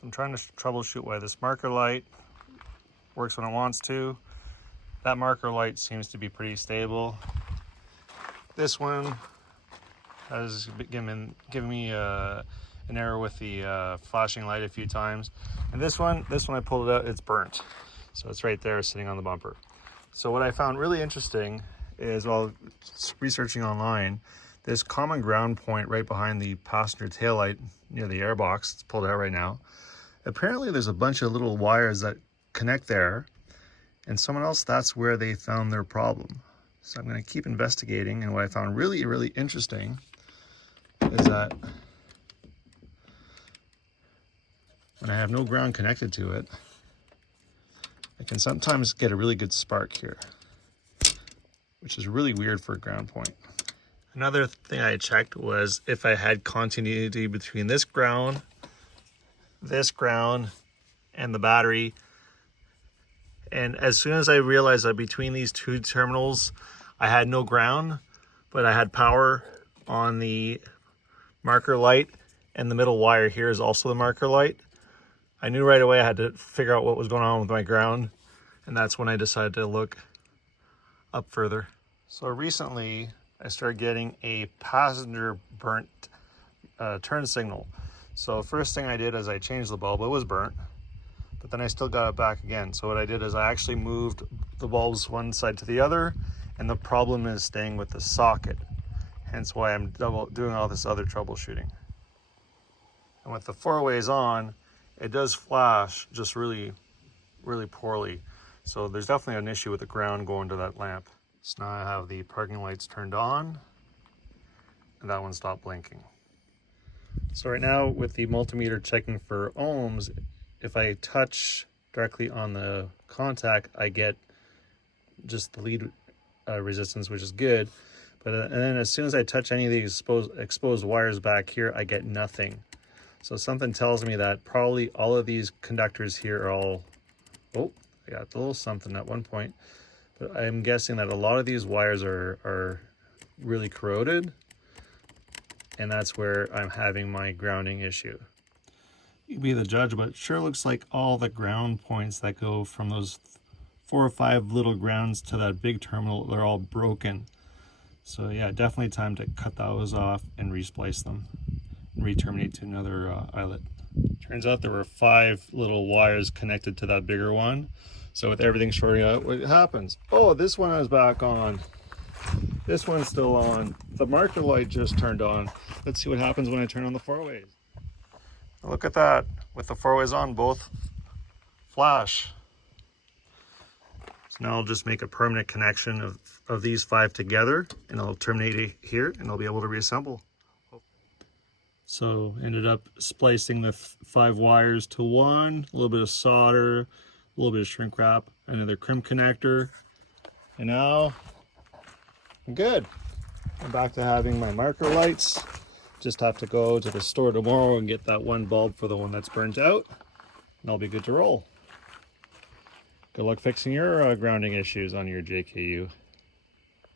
So I'm trying to troubleshoot why this marker light works when it wants to. That marker light seems to be pretty stable. This one has given me an error with the flashing light a few times. And this one I pulled it out, it's burnt. So it's right there sitting on the bumper. So what I found really interesting is, while researching online, this common ground point right behind the passenger taillight near the airbox, it's pulled out right now. Apparently there's a bunch of little wires that connect there, and someone else, that's where they found their problem. So I'm going to keep investigating, and what I found really, really interesting is that when I have no ground connected to it, I can sometimes get a really good spark here, which is really weird for a ground point. Another thing I checked was if I had continuity between this ground, and the battery. And as soon as I realized that between these two terminals, I had no ground, but I had power on the marker light, and the middle wire here is also the marker light, I knew right away I had to figure out what was going on with my ground, and that's when I decided to look up further. So recently, I started getting a passenger burnt turn signal. So first thing I did is I changed the bulb. It was burnt, but then I still got it back again. So what I did is I actually moved the bulbs one side to the other, and the problem is staying with the socket. Hence why I'm doing all this other troubleshooting. And with the 4-ways on, it does flash just really, really poorly. So there's definitely an issue with the ground going to that lamp. So now I have the parking lights turned on, and that one stopped blinking. So right now with the multimeter checking for ohms, if I touch directly on the contact, I get just the lead resistance, which is good. But and then as soon as I touch any of these exposed wires back here, I get nothing. So something tells me that probably all of these conductors here are all, oh, I got a little something at one point. But I'm guessing that a lot of these wires are really corroded, and that's where I'm having my grounding issue. You be the judge, but it sure looks like all the ground points that go from those 4 or 5 little grounds to that big terminal, they're all broken. So yeah, definitely time to cut those off and resplice them and re-terminate to another eyelet. Turns out there were 5 little wires connected to that bigger one. So with everything shorting out, what happens? Oh, this one is back on. This one's still on. The marker light just turned on. Let's see what happens when I turn on the 4-ways. Look at that. With the 4-ways on, both flash. So now I'll just make a permanent connection of these 5 together, and I'll terminate it here, and I'll be able to reassemble. So ended up splicing the 5 wires to one, a little bit of solder, a little bit of shrink wrap, another crimp connector, and now I'm good. I'm back to having my marker lights. Just have to go to the store tomorrow and get that one bulb for the one that's burnt out, and I'll be good to roll. Good luck fixing your grounding issues on your JKU.